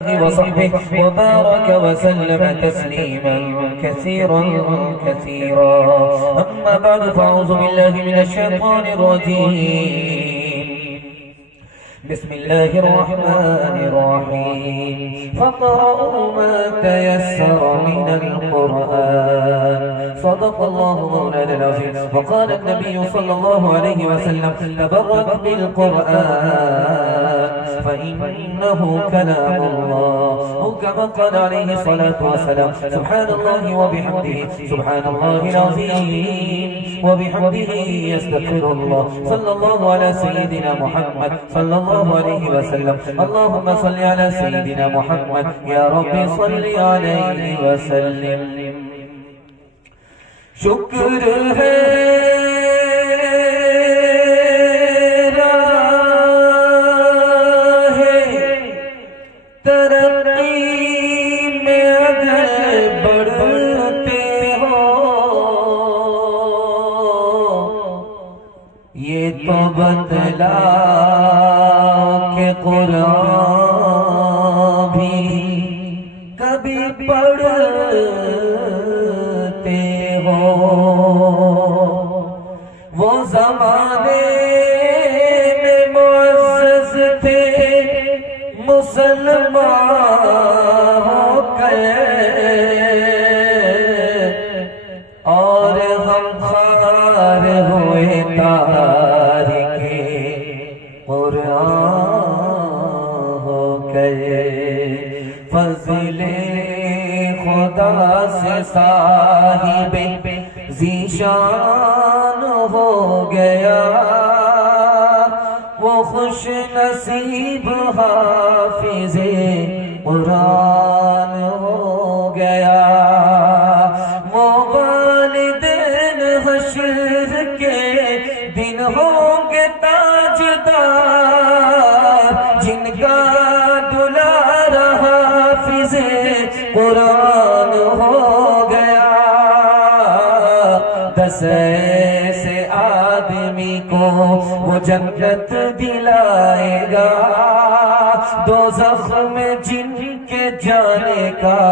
وصحبه وبارك وسلم تسليما كثيرا كثيرا. أما بعد فأعوذ بالله من الشيطان الرجيم. بسم الله الرحمن الرحيم. فاقرؤوا ما تيسر من القرآن. صدق الله مولانا العظيم. وقال النبي صلى الله عليه وسلم تبرك بالقرآن فإنه كلام الله، أو كما قال عليه الصلاة والسلام سبحان الله وبحمده سبحان الله العظيم وبحمده يستغفر الله. صلى الله على سيدنا محمد صلى الله عليه وسلم. اللهم صل على سيدنا محمد يا رب صل عليه وسلم. شکر ہے بدلا کہ قرآن بھی کبھی پڑھتے ہو. وہ زمانے میں معزز تھے مسلمان ہو گئے اور ہم خار ہوئے فضل خدا سے صاحب ذیشان ہو گیا. وہ خوش نصیب حافظ قرآن ہو گیا. وہ والدین حشر کے دن ہوں گے تاجدار جن کا قرآن ہو گیا. 10 ایسے آدمی کو وہ جنت دلائے گا دوزخ میں جن کے جانے کا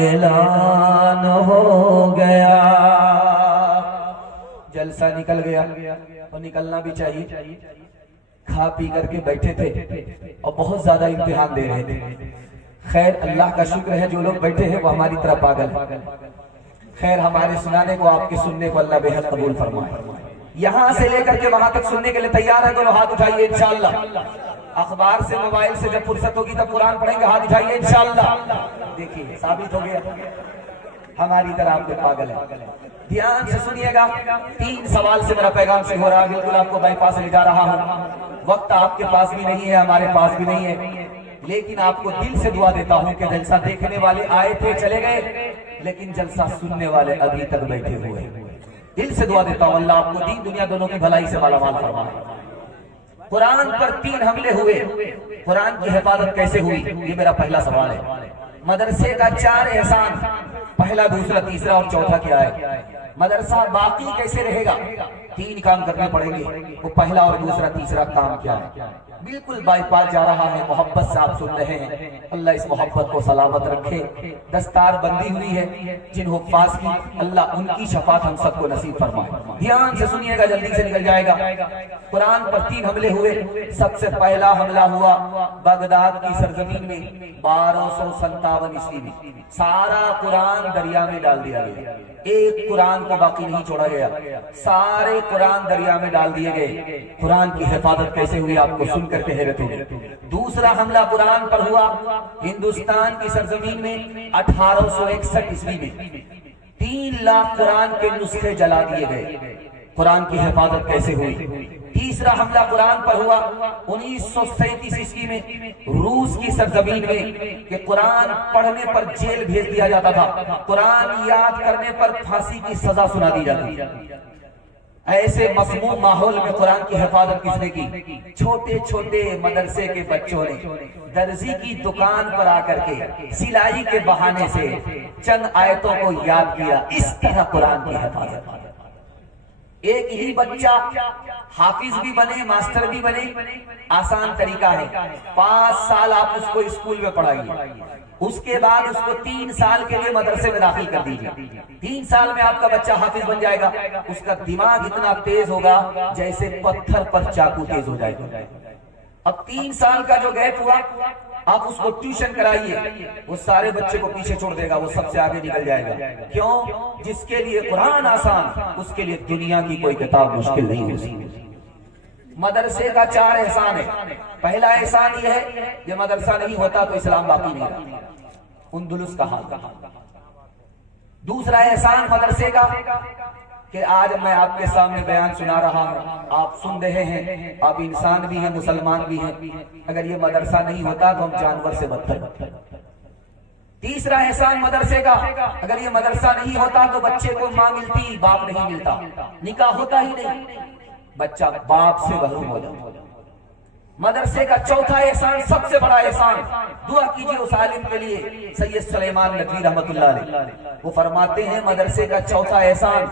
اعلان ہو گیا. جلسہ نکل گیا اور نکلنا بھی چاہیے. کھا پی کر کے بیٹھے تھے اور بہت زیادہ امتحان دے رہے تھے. خیر اللہ کا شکر ہے جو لوگ بیٹھے ہیں وہ ہماری طرح پاگل ہیں. خیر ہمارے سنانے کو آپ کے سننے کو اللہ بے حد قبول فرمائے. یہاں سے لے کر کے وہاں تک سننے کے لیے تیار ہے تو ہاتھ اٹھائیے انشاءاللہ. اخبار سے موبائل سے جب فرصت ہوگی تب قرآن پڑھیں گے, ہاتھ اٹھائیے انشاءاللہ. دیکھیے ثابت ہو گیا ہماری طرح آپ کے پاگل ہیں. دھیان سے سنیے گا. 3 سوال سے میرا پیغام شروع ہو رہا ہے. بالکل آپ کو بائی پاس لے جا رہا ہوں. وقت آپ کے پاس بھی نہیں ہے, ہمارے پاس بھی نہیں ہے, لیکن آپ کو دل سے دعا دیتا ہوں کہ جلسہ دیکھنے والے آئے تھے چلے گئے, لیکن جلسہ سننے والے ابھی تک بیٹھے ہوئے. دل سے دعا دیتا ہوں اللہ آپ کو دین دنیا دونوں کی بھلائی سے مالا مال فرمائے. قرآن پر 3 حملے ہوئے, قرآن کی حفاظت کیسے ہوئی, یہ میرا پہلا سوال ہے. مدرسے کا 4 احسان, پہلا دوسرا تیسرا اور چوتھا کیا ہے. مدرسہ باقی کیسے رہے گا, 3 کام کرنے پڑیں گے. وہ پہلا اور دوسرا تیسرا کام کیا ہے. بالکل بائی پاس جا رہا ہے, محبت سے آپ سن رہے ہیں. اللہ اس محبت کو سلامت رکھے. دستار بندی ہوئی ہے جن حفاظ کی, اللہ ان کی شفاعت ہم سب کو نصیب فرمائے. دھیان سے سنیے گا, جلدی سے نکل جائے گا. قرآن پر 3 حملے ہوئے. سب سے پہلا حملہ ہوا بغداد کی سرزمین میں 1257 عیسوی میں. سارا قرآن دریا میں ڈال دیا گیا. ایک قرآن کو باقی نہیں چھوڑا گیا, سارے قرآن دریا میں ڈال دیے گئے. قرآن کی حفاظت کیسے ہوئی آپ کو سن کر کے حیرت ہوگی. دوسرا حملہ قرآن پر ہوا ہندوستان کی سرزمین میں 1861 عیسوی میں. 3 لاکھ قرآن کے نسخے جلا دیے گئے. قرآن کی حفاظت کیسے ہوئی. تیسرا حملہ قرآن پر ہوا 1937 عیسوی میں روس کی سرزمین میں کہ قرآن پڑھنے پر جیل بھیج دیا جاتا تھا, قرآن یاد کرنے پر پھانسی کی سزا سنا دی جاتی. ایسے مسموم ماحول میں قرآن کی حفاظت کس نے کی؟ چھوٹے چھوٹے مدرسے کے بچوں نے درزی کی دکان پر آ کر کے سلائی کے بہانے سے چند آیتوں کو یاد کیا. اس طرح قرآن کی حفاظت. ایک ہی بچہ حافظ بھی بنے ماسٹر بھی بنے، آسان طریقہ ہے۔ 5 سال آپ اس کو اسکول میں پڑھائیے، اس کے بعد اس کو 3 سال کے لیے مدرسے میں داخل کر دیجیے۔ 3 سال میں آپ کا بچہ حافظ بن جائے گا۔ اس کا دماغ اتنا تیز ہوگا جیسے پتھر پر چاقو تیز ہو جائے گا۔ اب 3 سال کا جو گیپ ہوا، آپ اس کو ٹیوشن کرائیے، وہ سارے بچے کو پیچھے چھوڑ دے گا، وہ سب سے آگے نکل جائے گا۔ کیوں؟ جس کے لیے قرآن آسان، اس کے لیے دنیا کی کوئی کتاب مشکل نہیں ہو سکتی۔ مدرسے کا 4 احسان ہے۔ پہلا احسان یہ ہے کہ مدرسہ نہیں ہوتا تو اسلام باقی نہیں رہتا، اندلس کا حال۔ دوسرا احسان مدرسے کا کہ آج میں آپ کے سامنے بیان سنا رہا ہوں، آپ سن رہے ہیں، آپ انسان بھی ہیں مسلمان بھی ہیں۔ اگر یہ مدرسہ نہیں ہوتا تو ہم جانور سے بدتر۔ تیسرا احسان مدرسے کا، اگر یہ مدرسہ نہیں ہوتا تو بچے کو ماں ملتی باپ نہیں ملتا، نکاح ہوتا ہی نہیں، بچہ باپ سے محروم ہو جاتا۔ مدرسے کا چوتھا احسان، سب سے بڑا احسان، دعا کیجئے اس عالم کے لیے سید سلیمان ندوی رحمت اللہ علیہ، وہ فرماتے ہیں مدرسے کا چوتھا احسان،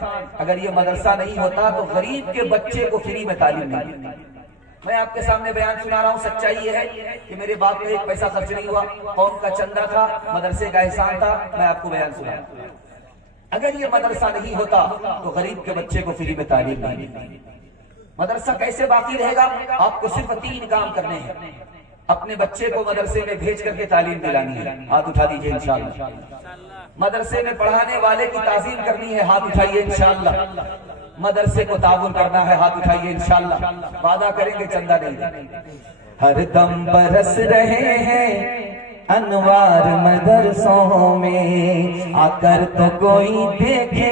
اگر یہ مدرسہ نہیں ہوتا تو غریب کے بچے کو فری میں تعلیم نہیں ملتی۔ میں آپ کے سامنے بیان سنا رہا ہوں، سچائی یہ ہے کہ میرے باپ میں 1 پیسہ خرچ نہیں ہوا، قوم کا چندہ تھا، مدرسے کا احسان تھا، میں آپ کو بیان سنا رہا ہوں۔ اگر یہ مدرسہ نہیں ہوتا تو غریب کے بچے کو فری میں تعلیم نہیں ملتی۔ مدرسہ کیسے باقی رہے گا؟ آپ کو صرف 3 کام کرنے ہیں۔ اپنے بچے کو مدرسے میں بھیج کر کے تعلیم دلانی ہے، ہاتھ اٹھا دیجئے انشاءاللہ۔ مدرسے میں پڑھانے والے کی تعظیم کرنی ہے، ہاتھ اٹھائیے انشاءاللہ۔ مدرسے کو تعاون کرنا ہے، ہاتھ اٹھائیے انشاءاللہ۔ وعدہ کریں گے چندہ نہیں دیں گے۔ ہر دم برس رہے ہیں انوار مدرسوں میں، آ کر تو کوئی دیکھے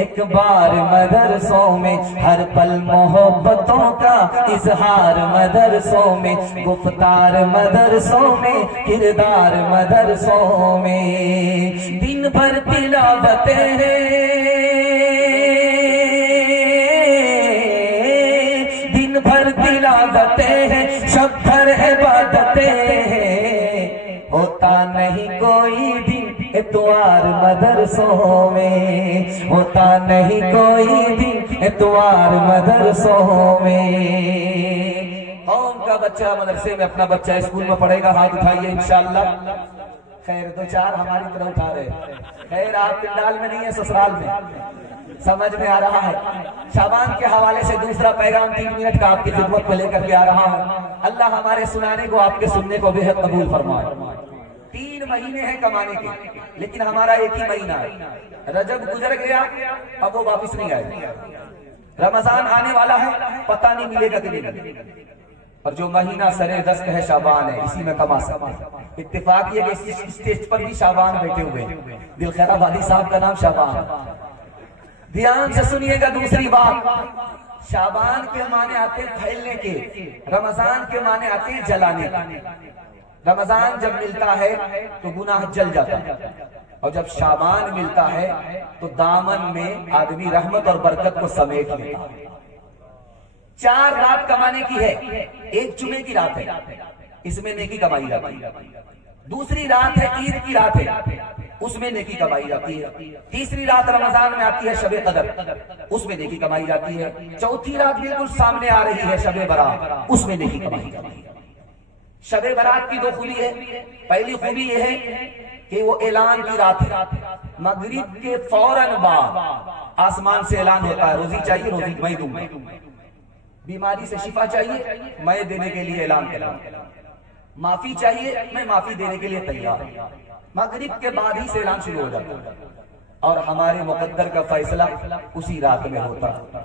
ایک بار مدرسوں میں، ہر پل محبتوں کا اظہار مدرسوں میں، گفتار مدرسوں میں، کردار مدرسوں میں، دن بھر تلاوتیں ہیں، دن بھر تلاوتیں ہیں، شب بھر عبادتیں ہیں، ہوتا نہیں کوئی دن اتوار مدرسوں میں، ہوتا نہیں کوئی دن اتوار مدرسوں میں۔ قوم کا بچہ مدرسے میں، اپنا بچہ اسکول میں پڑھے گا، ہاتھ اٹھائیے انشاءاللہ۔ خیر 2-4 ہماری طرف اٹھا رہے ہیں، خیر آپ پنڈال میں نہیں ہیں، سسرال میں، سمجھ میں آ رہا ہے۔ شعبان کے حوالے سے دوسرا پیغام 3 منٹ کا آپ کی خدمت میں لے کر کے آ رہا ہوں۔ اللہ ہمارے سنانے کو، آپ کے سننے کو بے حد قبول فرمائے۔ 3 مہینے ہیں کمانے کے، لیکن ہمارا ایک ہی مہینہ ہے۔ رجب گزر گیا، اب وہ واپس نہیں آئے۔ رمضان آنے والا ہے، پتہ نہیں ملے گا کہ نہیں، اور جو مہینہ سرے دست ہے شعبان ہے، اسی میں کما سکتے ہیں۔ اتفاق یہ کہ اس اسٹیج پر بھی شعبان بیٹھے ہوئے ہیں، دلخیرہ والی صاحب کا نام شعبان۔ دھیان سے سنیے گا دوسری بات، شعبان کے معنی آتے ہیں پھیلنے کے، رمضان کے معنی آتے ہیں جلانے کے۔ رمضان جب ملتا ہے تو گناہ جل جاتا ہے، اور جب شعبان ملتا ہے تو دامن میں آدمی رحمت اور برکت کو سمیٹ لیتا ہے۔ 4 رات کمانے کی ہے، ایک جمعے کی رات ہے، اس میں نیکی کمائی جاتی ہے۔ دوسری رات ہے عید کی رات ہے، اس میں نیکی کمائی جاتی ہے۔ تیسری رات رمضان میں آتی ہے شب قدر، اس میں نیکی کمائی جاتی ہے۔ چوتھی رات بالکل سامنے آ رہی ہے شب برات، اس میں نیکی کمائی جاتی ہے۔ شب برات کی 2 خوبی ہے۔ پہلی خوبی یہ ہے کہ وہ اعلان کی رات ہے، مغرب کے فوراً بعد آسمان سے اعلان ہوتا ہے، روزی چاہیے روزی میں دوں گا، بیماری سے شفا چاہیے میں دینے کے لیے اعلان کروں، معافی چاہیے میں معافی دینے کے لیے تیار ہوں۔ مغرب کے بعد ہی سے اعلان شروع ہو جاتا ہے، اور ہمارے مقدر کا فیصلہ اسی رات میں ہوتا ہے۔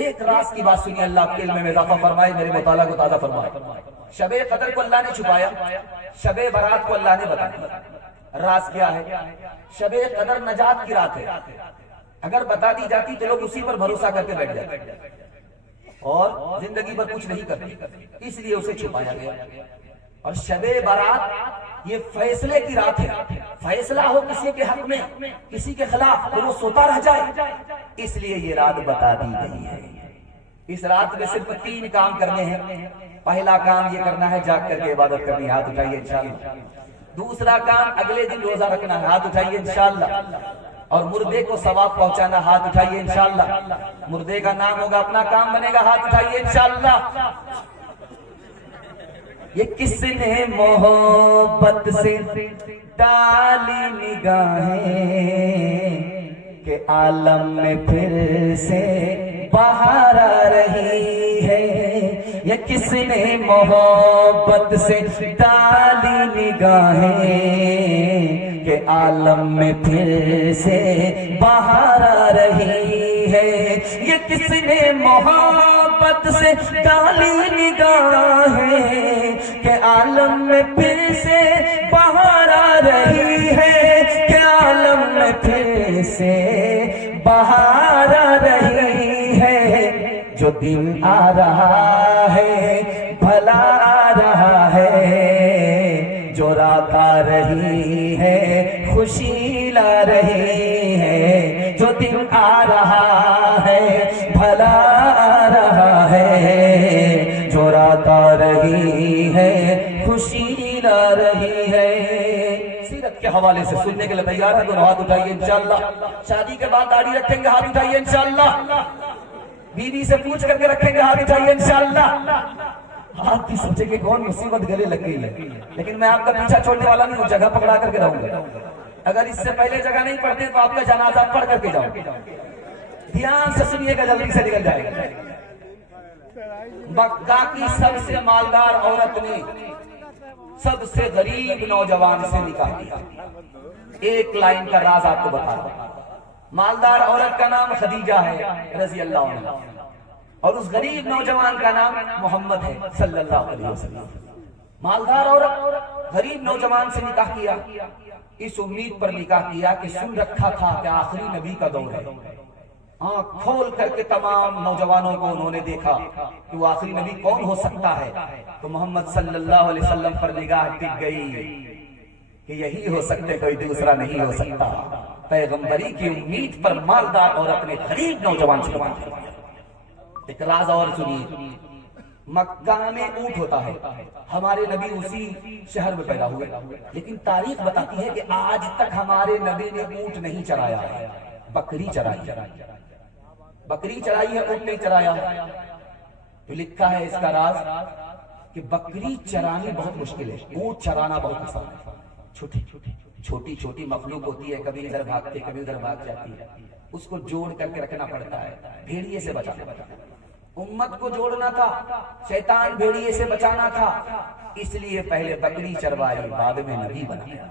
ایک راز کی بات سنیے، اللہ آپ کے علم میں اضافہ فرمائے، میرے مطالعہ کو تازہ فرمائے۔ شب قدر کو اللہ نے چھپایا، شب برات کو اللہ نے بتایا۔ راز کیا ہے؟ شب قدر نجات کی رات ہے، اگر بتا دی جاتی تو لوگ اسی پر بھروسہ کر کے بیٹھ جاتے اور زندگی پر کچھ نہیں کرتے، اس لیے اسے چھپایا گیا۔ اور شب برات یہ فیصلے کی رات ہے، فیصلہ ہو کسی کے حق میں کسی کے خلاف تو وہ سوتا رہ جائے، اس لیے یہ رات بتا دی گئی ہے۔ اس رات میں صرف 3 کام کرنے ہیں۔ پہلا کام یہ کرنا ہے جاگ کر کے عبادت کرنی ہے، ہاتھ اٹھائیے انشاءاللہ۔ دوسرا کام اگلے دن روزہ رکھنا ہے، ہاتھ اٹھائیے انشاءاللہ۔ اور مردے کو ثواب پہنچانا، ہاتھ اٹھائیے انشاءاللہ، مردے کا نام ہوگا، اپنا کام بنے گا، ہاتھ اٹھائیے انشاءاللہ۔ یہ کس نے محبت سے ڈالی نگاہیں کہ عالم میں پھر سے بہار آ رہی ہے، یہ کس نے محبت سے ڈالی نگاہیں کہ عالم میں پھر سے بہار آ رہی ہے، یہ کس نے محبت سے ڈالی نگاہیں کہ عالم میں پھر سے بہار آ رہی ہے، کہ عالم میں پھر سے بہار آ رہی ہے، جو دن آ رہا ہے بھلا آ رہا ہے، جو رات آ رہی ہے خوشی لا رہی ہے، جو دن آ رہا ہے بھلا آ رہا ہے، جو رات آ رہی ہے خوشی لا رہی ہے۔ سیرت کے حوالے سے سننے کے لیے تیار ہے تو ہاتھ اٹھائیے انشاءاللہ۔ شادی کے بعد داڑھی رکھیں گے، ہاتھ اٹھائیے انشاءاللہ۔ بیوی سے پوچھ کر کے رکھیں گے، ہاتھ اٹھائیے انشاءاللہ۔ آپ بھی سوچے کہ کون مصیبت گلے لگ گئی ہے، لیکن میں آپ کا پیچھا چھوڑنے والا نہیں ہوں، جگہ پکڑا کر کے رہوں گا۔ اگر اس سے پہلے جگہ نہیں پڑتے تو آپ کا جنازہ پڑھ کر کے جاؤ۔ دھیان سے سنیے گا، جلدی سے نکل جائے گا۔ مکہ کی سب سے مالدار عورت نے سب سے غریب نوجوان سے نکاح کیا۔ ایک لائن کا راز آپ کو بتا دوں، مالدار عورت کا نام خدیجہ ہے رضی اللہ عنہ، اور اس غریب نوجوان کا نام محمد ہے صلی اللہ علیہ وسلم۔ مالدار عورت غریب نوجوان سے نکاح کیا، اس امید پر نکاح کیا کہ سن رکھا تھا کہ آخری نبی کا دور ہے۔ آنکھ کھول کر کے تمام نوجوانوں کو انہوں نے دیکھا کہ وہ آخری نبی کون ہو سکتا ہے، تو محمد صلی اللہ علیہ وسلم پر نگاہ ٹک گئی کہ یہی ہو سکتے، کوئی دوسرا نہیں ہو سکتا۔ پیغمبری کی امید پر مالدار عورت نے غریب نوجوان سے نکاح کیا۔ ایک راز اور سنیے، مکہ میں اونٹ ہوتا ہے، ہمارے نبی اسی شہر میں پیدا ہوئے، لیکن تاریخ بتاتی ہے کہ آج تک ہمارے نبی نے اونٹ نہیں چرایا ہے، بکری چرائی ہے، بکری چرائی ہے، اونٹ نہیں چرایا۔ تو لکھا ہے اس کا راز کہ بکری چرانی بہت مشکل ہے، اونٹ چرانا بہت آسان ہے۔ چھوٹی چھوٹی مخلوق ہوتی ہے، کبھی ادھر بھاگتے کبھی ادھر بھاگ جاتی ہے، اس کو جوڑ کر کے رکھنا پڑتا ہے، بھیڑیے سے بچانا پڑتا ہے۔ امت کو جوڑنا تھا، شیطان بھیڑیے سے بچانا تھا، اس لیے پہلے بکری چروائی، بعد میں نبی بنایا۔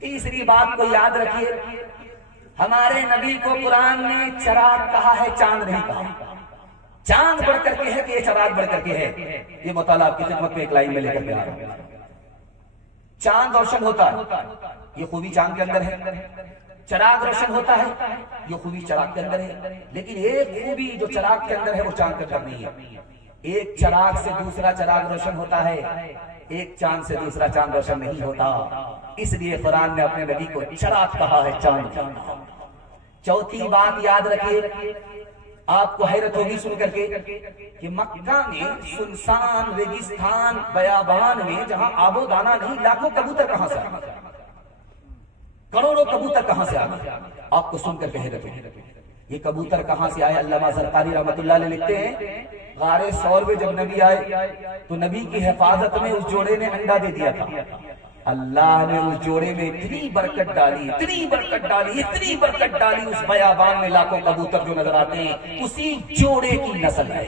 تیسری بات کو یاد رکھیے، ہمارے نبی کو قرآن نے چراغ کہا ہے، چاند نہیں کہا۔ چاند بڑھ کر کے ہے کہ یہ چراغ بڑھ کر کے ہے، یہ مطالعہ کی خدمت میں ایک لائن میں لے کر کے آ رہا ہوں۔ چاند روشن ہوتا ہے، یہ خوبی چاند کے اندر ہے، چراغ روشن ہوتا ہے، یہ خوبی چراغ کے اندر ہے، لیکن ایک خوبی جو چراغ کے اندر ہے وہ چاند کے اندر نہیں ہے۔ ایک چراغ سے دوسرا چراغ روشن ہوتا ہے، ایک چاند سے دوسرا چاند روشن نہیں ہوتا، اس لیے قرآن نے اپنے نبی کو چراغ کہا ہے، چاند۔ چوتھی بات یاد رکھیے، آپ کو حیرت ہوگی سن کر کے کہ مکہ میں سنسان ریگستان بیابان میں جہاں آب و دانہ نہیں، لاکھوں کبوتر کہاں سے آئے، کروڑوں کبوتر کہاں سے آئے؟ آپ کو سن کر کے حیرت ہوگی یہ کبوتر کہاں سے آئے۔ علامہ زرقاری رحمۃ اللہ علیہ لکھتے ہیں، غار ثور میں جب نبی آئے تو نبی کی حفاظت میں اس جوڑے نے انڈا دے دیا تھا، اللہ نے اس جوڑے میں اتنی برکت ڈالی، اتنی برکت ڈالی، اتنی برکت ڈالی، اس بیابان میں لاکھوں کبوتر جو نظر آتے ہیں اسی جوڑے کی نسل ہے۔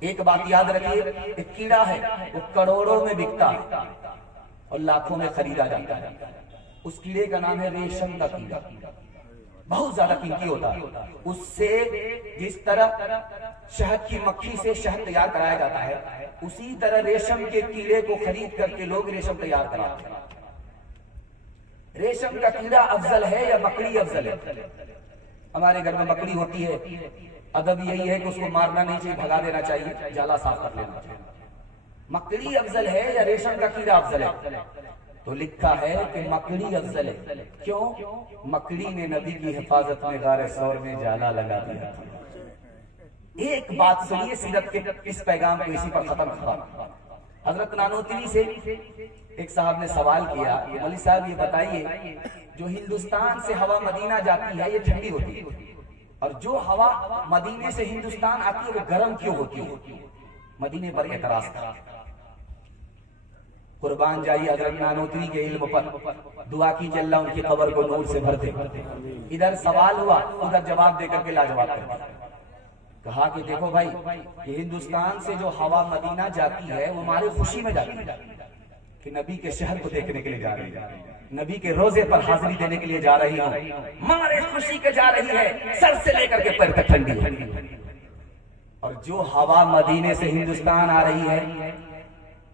ایک بات یاد رکھیے، ایک کیڑا ہے وہ کروڑوں میں بکتا ہے اور لاکھوں میں خریدا جاتا ہے، اس کیڑے کا نام ہے ریشم کا کیڑا، بہت زیادہ قیمتی ہوتا ہے۔ اس سے جس طرح شہد کی مکھی سے شہد تیار کرایا جاتا ہے، اسی طرح ریشم کے کیڑے کو خرید کر کے لوگ ریشم تیار کراتے ہیں۔ ریشم کا کیڑا افضل ہے یا مکڑی افضل ہے؟ ہمارے گھر میں مکڑی ہوتی ہے، ادب یہی ہے کہ اس کو مارنا نہیں چاہیے، بھگا دینا چاہیے، جالا صاف کر لینا چاہیے۔ مکڑی افضل ہے یا ریشم کا کیڑا افضل ہے؟ تو لکھا ہے کہ مکڑی افضل ہے۔ کیوں؟ مکڑی نے نبی کی حفاظت میں غار ثور میں جالا لگا دیا تھا۔ ایک بات سنیے سیرت کے اس پیغام کو اسی پر ختم کرا۔ حضرت نانوتوی سے ایک صاحب نے سوال کیا، مولوی صاحب یہ بتائیے جو ہندوستان سے ہوا مدینہ جاتی ہے یہ ٹھنڈی ہوتی ہے، اور جو ہوا مدینے سے ہندوستان آتی ہے وہ گرم کیوں ہوتی ہے؟ مدینے پر اعتراض تھا۔ قربان جائیے حضرت نانوتوی کے علم پر، دعا کیجیے اللہ ان کی قبر کو نور سے بھر دے۔ ادھر سوال ہوا، ادھر جواب دے کر کے لاجواب کر دیا۔ کہا کہ دیکھو بھائی، یہ ہندوستان سے جو ہوا مدینہ جاتی ہے وہ ہماری خوشی میں جاتی ہے کہ نبی کے شہر کو دیکھنے کے لیے جا رہی ہے، نبی کے روزے پر حاضری دینے کے لیے جا رہی ہوں، مارے خوشی کے جا رہی ہے، سر سے لے کر کے پیر تک ٹھنڈی ہے۔ اور جو ہوا مدینے سے ہندوستان آ رہی ہے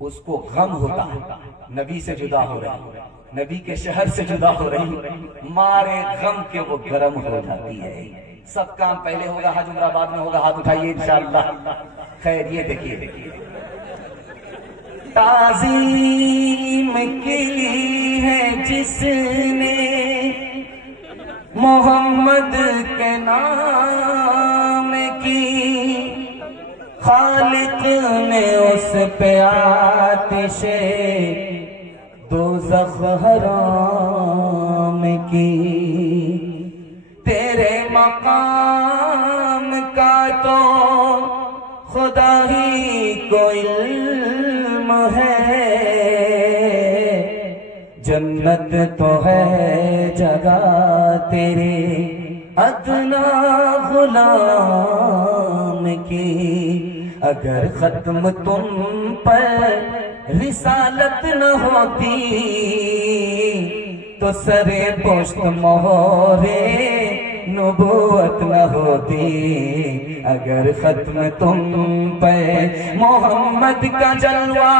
اس کو غم ہوتا ہے، نبی سے جدا ہو رہی، نبی کے شہر سے جدا ہو رہی، مارے غم کے وہ گرم ہو جاتی ہے۔ سب کام پہلے ہوگا، حج عمرہ بعد میں ہوگا، ہاتھ اٹھائیے انشاءاللہ۔ خیر یہ دیکھیے، تعظیم کی ہے جس نے محمد کے نام کی، خالق نے اس پہ آتش دوزخ حرام کی۔ تیرے مقام کا تو خدا ہی کو علم ہے، جنت تو ہے جگہ تیرے ادنا غلام کی۔ اگر ختم تم پر رسالت نہ ہوتی تو سرے پشت مہرے نبوت نہ ہوتی۔ اگر ختم تم پہ محمد کا جلوہ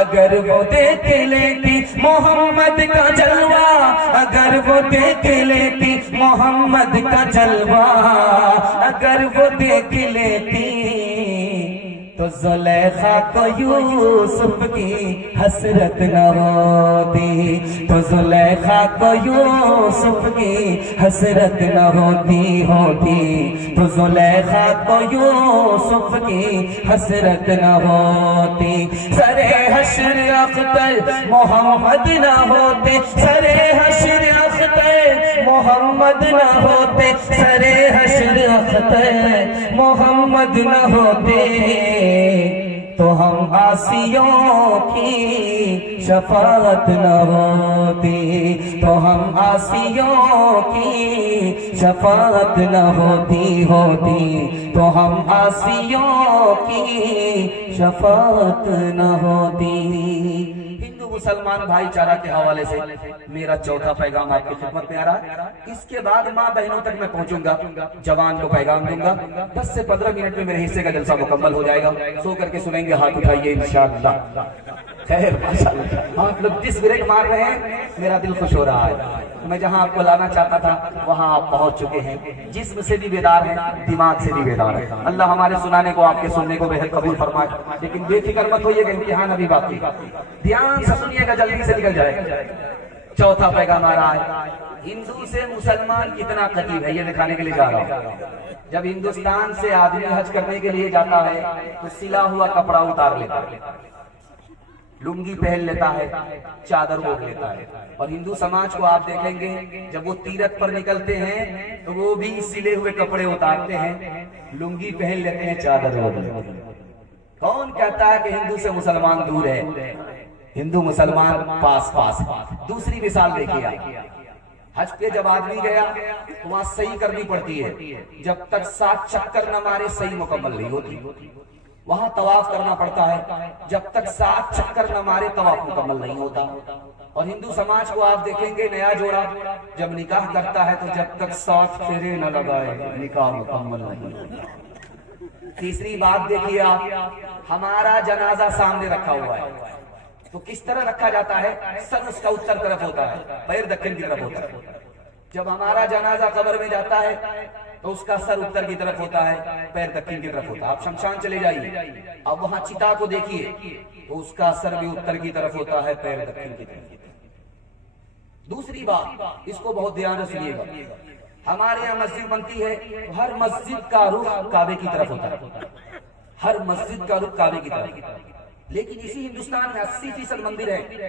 اگر وہ دیکھ لیتی، محمد کا جلوہ اگر وہ دیکھ لیتی، محمد کا جلوہ اگر وہ دیکھ لیتی تو زلیخا کو یوسف کی حسرت نہ ہوتی، تو زلیخا کو یوسف کی حسرت نہ ہوتی، تو زلیخا کو یوسف کی حسرت نہ ہوتی۔ سرے حشر اختر محمد نہ ہوتے، سرے حشر اختر محمد نہ ہوتے، سرے حشر اختر محمد نہ ہوتے تو ہم عاصیوں کی شفاعت نہ ہوتی، تو ہم عاصیوں کی شفاعت نہ ہوتی، تو ہم عاصیوں کی شفاعت نہ ہوتی۔ ہندو مسلمان بھائی چارہ کے حوالے سے میرا چوتھا پیغام آپ کی خدمت میں آ رہا ہے۔ اس کے بعد ماں بہنوں تک میں پہنچوں گا، جوان کو پیغام دوں گا، 10 سے 15 منٹ میں میرے حصے کا جلسہ مکمل ہو جائے گا، سو کر کے سنیں گے، ہاتھ اٹھائیے انشاءاللہ۔ خیر ماشاءاللہ آپ لوگ جس بریک مار رہے ہیں میرا دل خوش ہو رہا ہے۔ میں جہاں آپ کو لانا چاہتا تھا وہاں آپ پہنچ چکے ہیں، جسم سے بھی بیدار ہیں، دماغ سے بھی بیدار ہیں۔ اللہ ہمارے سنانے کو، آپ کے سننے کو بہت قبول فرمائے، لیکن بے فکر مت ہوئیے کہ امتحان ابھی باقی، دھیان سے سنیے گا، جلدی سے نکل جائے گا۔ چوتھا پیغام آ رہا ہے، ہندو سے مسلمان کتنا قریب ہے یہ دکھانے کے لیے جا رہا ہوں۔ جب ہندوستان سے آدمی حج کرنے کے لیے جاتا ہے تو سلا ہوا کپڑا اتار لیتا ہے، لنگی پہن لیتا ہے، چادر اوڑھ لیتا ہے، اور ہندو سماج کو آپ دیکھیں گے جب وہ تیرتھ پر نکلتے ہیں تو وہ بھی سلے ہوئے کپڑے اتارتے ہیں، لنگی پہن لیتے ہیں، چادر اوڑھ لیتے ہیں۔ کون کہتا ہے کہ ہندو سے مسلمان دور ہے؟ ہندو مسلمان پاس پاس۔ دوسری مثال دیکھیے، حج پہ جب آدمی گیا تو وہاں صحیح کرنی پڑتی ہے، جب تک 7 چکر نہ مارے صحیح مکمل نہیں ہوتی۔ وہاں طواف کرنا پڑتا ہے، جب تک 7 چکر نہ مارے طواف مکمل نہیں ہوتا۔ اور ہندو سماج کو آپ دیکھیں گے، نیا جوڑا جب نکاح کرتا ہے تو جب تک 7 پھیرے نہ لگائے نکاح مکمل نہیں ہوتا۔ تیسری بات دیکھیے آپ، ہمارا جنازہ سامنے رکھا ہوا ہے تو کس طرح رکھا جاتا ہے؟ سر اس کا اتر طرف ہوتا ہے، پیر دکن کی طرف ہوتا ہے۔ جب ہمارا جنازہ قبر میں جاتا ہے تو اس کا سر اتر کی طرف ہوتا ہے، پیر دکن کی طرف ہوتا ہے۔ آپ شمشان چلے جائیے، اب وہاں چتا کو دیکھیے تو اس کا سر بھی اتر کی طرف ہوتا ہے، پیر دکن کی طرف۔ دوسری بات، اس کو بہت دھیان سے سنیے گا، ہمارے یہاں مسجد بنتی ہے تو ہر مسجد کا رخ کعبے کی طرف ہوتا ہے، ہر مسجد کا رخ کعبے کی طرف۔ لیکن اسی ہندوستان میں 80% مندر ہے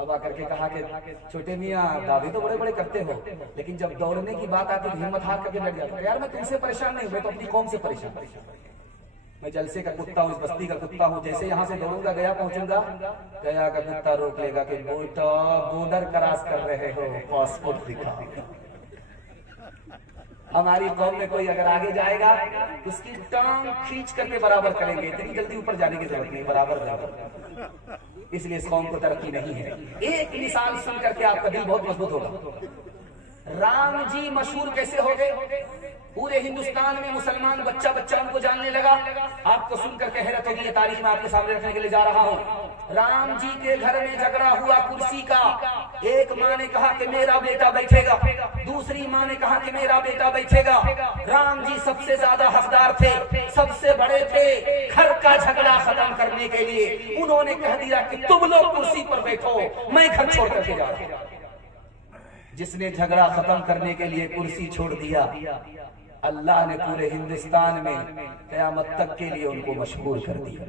اب آ کر کے کہا کہ چھوٹے میاں دعوے تو بڑے بڑے کرتے ہو، لیکن جب دوڑنے کی بات آتی تو ہمت ہار کر کے بیٹھ جاتا. یار میں تم سے پریشان نہیں ہوں، میں تو اپنی قوم سے پریشان. میں جلسے کا کتا ہوں، اس بستی کا کتا ہوں. جیسے یہاں سے دوڑوں گا گیا پہنچوں گا، گیا کا کتا روک لے گا کہ بیٹا بارڈر کراس کر رہے ہو، پاسپورٹ دکھاؤ. ہماری قوم میں کوئی اگر آگے جائے گا اس کی ٹانگ کھینچ کر کے برابر کریں گے. اتنی جلدی اوپر جانے کی ضرورت نہیں، برابر برابر. اس لیے اس قوم کو ترقی نہیں ہے. ایک مثال سن کر کے آپ کا دل بہت مضبوط ہوگا. رام جی مشہور کیسے ہو گئے؟ پورے ہندوستان میں مسلمان بچہ بچہ ان کو جاننے لگا. آپ کو سن کر کے حیرت ہوگی، یہ تاریخ میں آپ کے سامنے رکھنے کے لیے جا رہا ہوں. رام جی کے گھر میں جھگڑا ہوا کرسی کا. ایک ماں نے کہا کہ میرا بیٹا بیٹھے گا، دوسری ماں نے کہا کہ میرا بیٹا بیٹھے گا. رام جی سب سے زیادہ حقدار تھے، سب سے بڑے تھے. گھر کا جھگڑا ختم کرنے کے لیے انہوں نے کہہ دیا کہ تم لوگ کرسی پر بیٹھو، میں گھر چھوڑ کر کے جا رہا ہوں. جس نے جھگڑا ختم کرنے کے لیے کرسی چھوڑ دیا، اللہ نے پورے ہندوستان میں قیامت تک کے لیے ان کو مشہور کر دیا.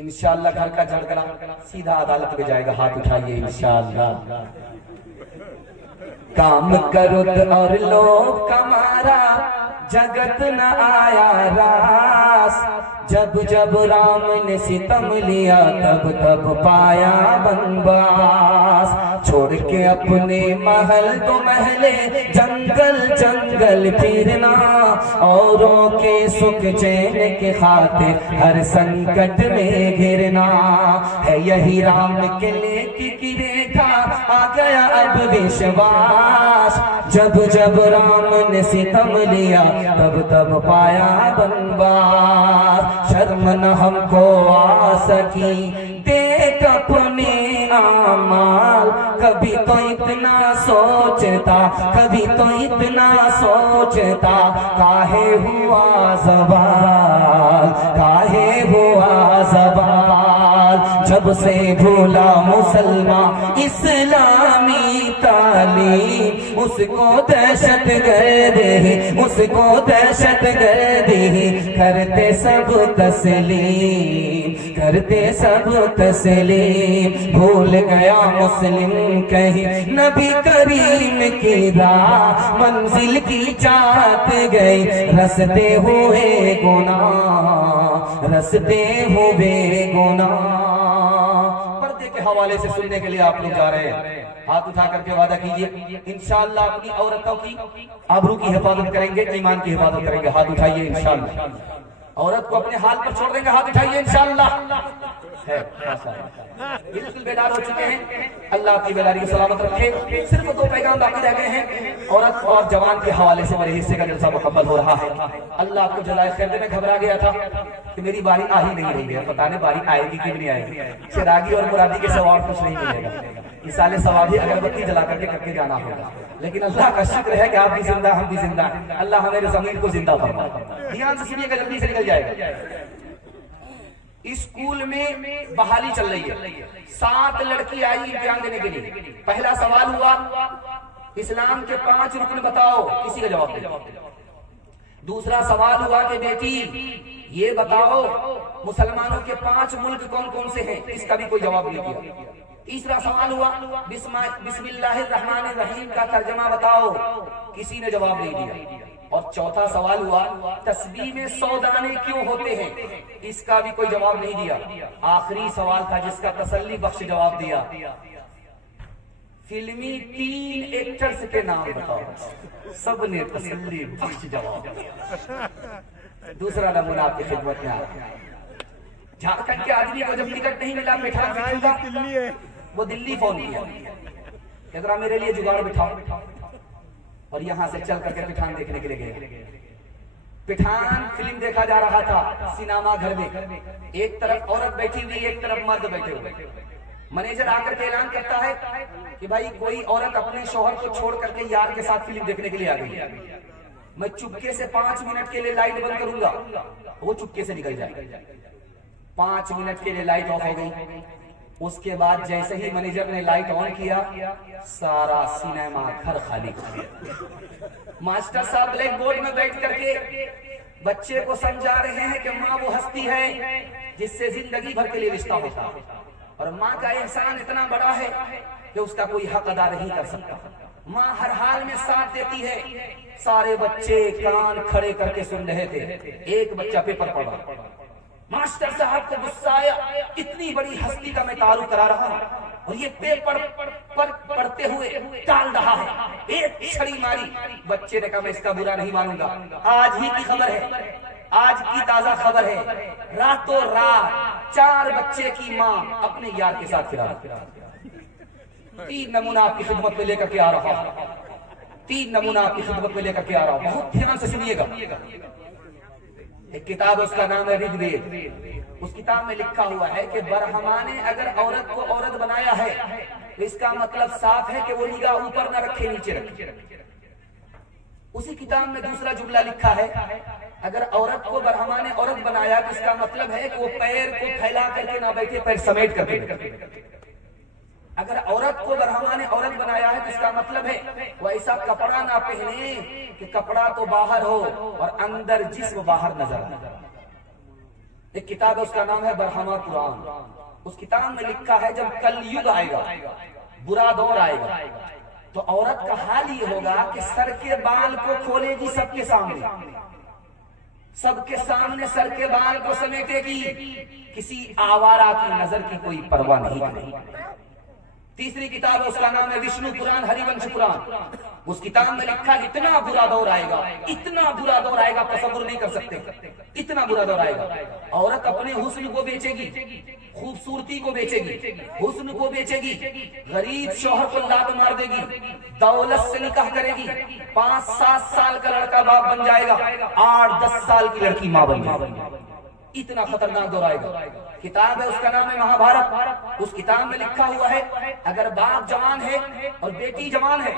انشاءاللہ گھر کا جھگڑا سیدھا عدالت میں جائے گا. ہاتھ اٹھائیے انشاءاللہ. کام کرو اور لوگ کمارا جگت نہ آیا راس. جب جب رام نے ستم لیا تب تب پایا بنواس. چھوڑ کے اپنے محل تو محلے جنگل جنگل پھرنا، اوروں کے سکھ چین کے خاطر ہر سنکٹ میں گھرنا. ہے یہی رام کے لے کی ریکھا، آ گیا اب وشواس. جب جب رام نے ستم لیا تب تب پایا بنواس. شرم نہ ہم کو آ سکی دیکھ اپنے اعمال. کبھی تو اتنا سوچتا، کبھی تو اتنا سوچتا، کاہے ہوا زوال، کاہے ہوا زوال. جب سے بھولا مسلمان اسلامی تعلیم، اس کو دہشت گردی، اس کو دہشت گردی کرتے سب تسلیم، کرتے سب تسلیم. بھول گیا مسلم کہیں نبی کریم کی راہ، منزل کی چاہت گئی رستے ہوئے گناہ، رستے ہوئے گناہ. پردے کے حوالے سے سننے کے لیے آپ لوگ جا رہے ہیں. ہاتھ اٹھا کر کے وعدہ کیجئے انشاءاللہ اپنی عورتوں کی آبرو کی حفاظت کریں گے، ایمان کی حفاظت کریں گے. ہاتھ اٹھائیے انشاءاللہ. عورت کو اپنے حال پر چھوڑ دیں گے. ہاتھ اٹھائیے انشاءاللہ. بالکل بیدار ہو چکے ہیں. اللہ آپ کی بیداری کو سلامت رکھے. صرف 2 پیغام باقی رہ گئے ہیں. عورت اور جوان کے حوالے سے میرے حصے کا جلسہ مکمل ہو رہا ہے. اللہ آپ کو جزائے خیر دے. میں گھبرا گیا تھا کہ میری باری آ ہی نہیں رہی ہے. پتہ نہیں باری آئے گی کہ نہیں آئے گی. چراغی اور مرادی کے ثواب کچھ نہیں ملے گا. مثال ثوابی اگربتی جلا کر کے جانا ہوگا. لیکن اللہ کا شکر ہے کہ آپ بھی زندہ، ہم بھی زندہ ہیں. اللہ ہمارے زمین کو زندہ فرمائے. دھیان سے سنیے گا، جلدی سے نکل جائے گا. اسکول میں بحالی چل رہی ہے. 7 لڑکی آئی امتحان دینے کے لیے. پہلا سوال ہوا اسلام کے 5 رکن بتاؤ. کسی کا جواب نہیں. دوسرا سوال ہوا کہ بیٹی یہ بتاؤ مسلمانوں کے 5 ملک کون کون سے ہیں. اس کا بھی کوئی جواب نہیں دیا. تیسرا سوال ہوا بسم اللہ الرحمن الرحیم کا ترجمہ بتاؤ. کسی نے جواب نہیں دیا. اور چوتھا سوال ہوا تسبیح میں 100 دانے کیوں ہوتے ہیں. اس کا بھی کوئی جواب نہیں دیا. آخری سوال تھا جس کا تسلی بخش جواب دیا. فلمی 3 ایکٹرز کے نام بتاؤ. سب نے تسلی بخش جواب دیا. دوسرا نمونہ آپ کی خدمت میں آیا. جھارکھنڈ کے آدمی کو جب ٹکٹ نہیں ملا پٹھان بٹھاؤں گا، وہ دلی فون کیا کہ ذرا میرے لیے جگاڑ بٹھاؤ. اور یہاں سے چل کر کے پٹھان دیکھنے کے لیے گئے. پٹھان فلم دیکھا جا رہا تھا سینما گھر میں. ایک طرف عورت بیٹھی ہوئی، ایک طرف مرد بیٹھے ہوئے. منیجر آ کر کے اعلان کرتا ہے کہ بھائی کوئی عورت اپنے شوہر کو چھوڑ کر کے یار کے ساتھ فلم دیکھنے کے لیے آ گئی. میں چپکے سے 5 منٹ کے لیے لائٹ بند کروں گا، وہ چپکے سے نکل جائے گا. 5 منٹ کے لیے لائٹ آف ہو گئی. اس کے بعد جیسے ہی منیجر نے لائٹ آن کیا سارا سینما گھر خالی کر دیا. ماسٹر صاحب بلیک بورڈ میں بیٹھ کر کے بچے کو سمجھا رہے ہیں کہ ماں وہ ہستی ہے جس سے زندگی بھر کے لیے رشتہ ہوتا ہے. اور ماں کا احسان اتنا بڑا ہے کہ اس کا کوئی حق ادا نہیں کر سکتا. ماں ہر حال میں ساتھ دیتی ہے. سارے بچے کان کھڑے کر کے سن رہے تھے. ایک بچہ پیپر پڑھا, ماسٹر صاحب کو غصہ آیا, اتنی بڑی ہستی کا میں تعارف کرا رہا ہوں اور یہ پیپر پر پڑھتے ہوئے ٹال رہا ہے. ایک چھڑی ماری. بچے نے کہا میں اس کا برا نہیں مانوں گا. آج ہی کی خبر ہے, آج کی تازہ خبر ہے, راتوں رات 4 بچے کی ماں اپنے یار کے ساتھ پھرا. 3 نمونہ آپ کی خدمت میں لے کر کے آ رہا ہوں. 3 نمونہ آپ کی خدمت میں لے کر کے آ رہا ہوں. بہت دھیان سے سنیے گا. ایک کتاب اس کا نام ہے رگ وید. اس کتاب میں لکھا ہوا ہے کہ برہما نے اگر عورت کو عورت بنایا ہے تو اس کا مطلب صاف ہے کہ وہ نگاہ اوپر نہ رکھے, نیچے رکھے. اسی کتاب میں دوسرا جملہ لکھا ہے اگر عورت کو برہما نے عورت بنایا تو اس کا مطلب ہے کہ وہ پیر کو پھیلا کر کے نہ بیٹھے, پیر سمیٹ کر کے بیٹھے. اگر عورت کو برہما نے عورت بنایا ہے تو اس کا مطلب ہے وہ ایسا کپڑا نہ پہنے کہ کپڑا تو باہر ہو اور اندر جسم باہر نظر آئے. ایک کتاب ہے اس کا نام ہے برہما قرآن. اس کتاب میں لکھا ہے جب کل یگ آئے گا, برا دور آئے گا, تو عورت کا حال یہ ہوگا کہ سر کے بال کو کھولے گی سب کے سامنے, سب کے سامنے سر کے بال کو سمیٹے گی, کسی آوارہ کی نظر کی کوئی پرواہ نہیں کرے گی. تیسری کتاب ہے اس کا نام ہے وشنو پران, ہری ونش پران. اس کتاب میں لکھا اتنا برا دور آئے گا, اتنا برا دور آئے گا, تصور نہیں کر سکتے, اتنا برا دور آئے گا. عورت اپنے حسن کو بیچے گی, خوبصورتی کو بیچے گی, حسن کو بیچے گی, غریب شوہر کو لات مار دے گی, دولت سے نکاح کرے گی, 5-7 سال کا لڑکا باپ بن جائے گا, 8-10 سال کی لڑکی ماں بن جائے گی. اتنا خطرناک دور آئے گا. کتاب ہے اس کا نام ہے مہابھارت. اس کتاب میں لکھا ہوا ہے اگر باپ جوان ہے اور بیٹی جوان ہے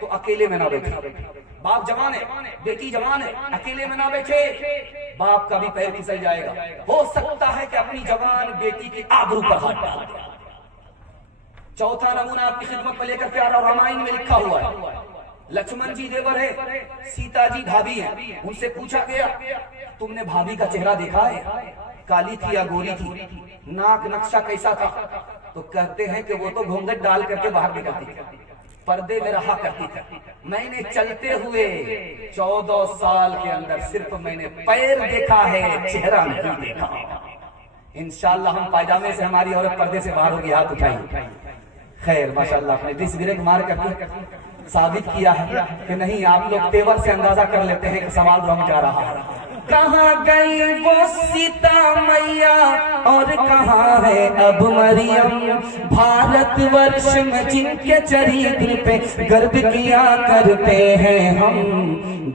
تو اکیلے میں نہ بیٹھے. باپ جوان ہے, بیٹی جوان ہے, اکیلے میں نہ بیٹھے, باپ کا بھی پیر پھسل جائے گا. ہو سکتا ہے کہ اپنی جوان بیٹی کے آبرو پر ہاتھ ڈال دے. چوتھا نمونہ آپ کی خدمت میں لے کر کے آ رہا ہوں. رامائن میں لکھا ہوا ہے لکشمن جی دیور ہے, سیتا جی بھابھی ہیں. ان سے پوچھا گیا تم نے بھابھی کا چہرہ دیکھا ہے, کالی تھی یا گوری تھی, ناک نقشہ کیسا تھا؟ تو کہتے ہیں کہ وہ تو گھونگھٹ ڈال کر کے باہر نکلتی تھی, پردے میں رہا کرتی تھی. میں نے چلتے ہوئے 14 سال کے اندر صرف میں نے پیر دیکھا ہے, چہرہ نہیں دیکھا. انشاءاللہ ہم پائجامے سے, ہماری عورت پردے سے باہر ہوگی, ہاتھ اٹھائیے. خیر ماشاءاللہ آپ نے ڈس بریک مار کر ثابت کیا ہے کہ نہیں. آپ لوگ تیور سے اندازہ کر لیتے ہیں کہ سوال رم جا رہا ہے. کہاں گئی وہ سیتا میاں اور کہاں ہے اب مریم, بھارت ورش میں جن کے چریتر پہ گرد کیا کرتے ہیں ہم,